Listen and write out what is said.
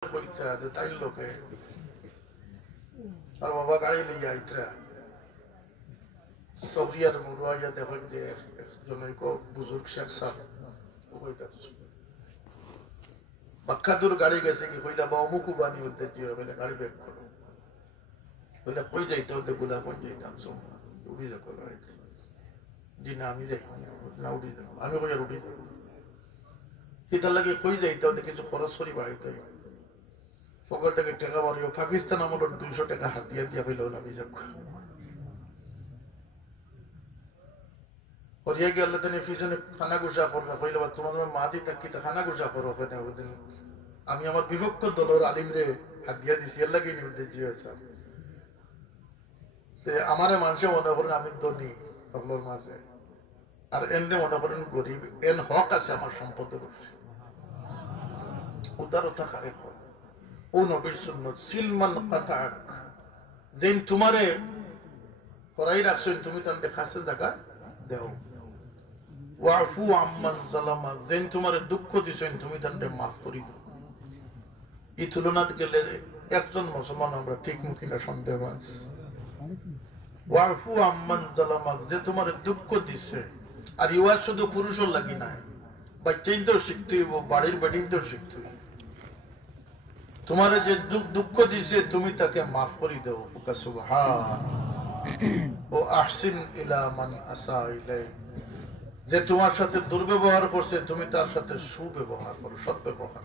তাই লোকে আর বাবা গাড়ি লইয়া আইতরা সৌরিয়ার মুরুয়াইয়া দেখেন যে জনৈক বুজুর্গ শেখ সাহেব বাক্কাদুর গাড়ি গেছে কি কইলা বা অমুকু বানি হতে হইলে গাড়ি বেক করো কইলা কই যাইতে হতে গোলাপ যাইতাম উঠি যাবো গাড়িতে জি না আমি যাই না উঠি যাবো আমি কই আর উঠি যাবো সেটার লাগে কই যাইতে হতে কিছু খরচ করি বাড়িতে পকেট থেকে টাকা মারিও পাকিস্তান আমার 200 টাকা হাতিয়া দিয়া পেল আমি যাব ওরিয়া গিয়ে আল্লাহ তানি ফিসনে খানা গুসা করবে কইলে তোমাদের মা দি তাকি খানা গুসা করো ওখানে ওদিন আমি আমার বিভক্ত দলের আলিমরে হাতিয়া দিছি আল্লাহ কি নিউতে জিয়েছে তে আমারে মানুষে মনে করেন আমি ধনী সকলের মাঝে আর এনে মনে করেন গরিব এন হক আছে আমার সম্পদের উপরে উদারতা কারে হয় ও নবীর সুন্নাত সিলমান কাতাক যেন তোমারে করাই রাখছেন তুমি তানকে খাসে জায়গা দাও ওয়াফু আম্মান জালামা যেন তোমারে দুঃখ দিছেন তুমি তানকে মাফ করে দাও এই তুলনাতে গেলে একজন মুসলমান আমরা ঠিক মুখী না সন্দেহ আছে ওয়াফু আম্মান জালামা যে তোমারে দুঃখ দিছে আর ইওয়া শুধু পুরুষের লাগি না বাচ্চাইতেও শিখতে হইব বাড়ির বেটিনতেও শিখতে হইব তোমার যে দুঃখ দিছে তুমি তাকে মাফ করে দাও সুবহান ও আহসিন ইলা মান আসা ইলাই যে তোমার সাথে দুর্ব্যবহার করছে তুমি তার সাথে সুব্যবহার করো সদ্ব্যবহার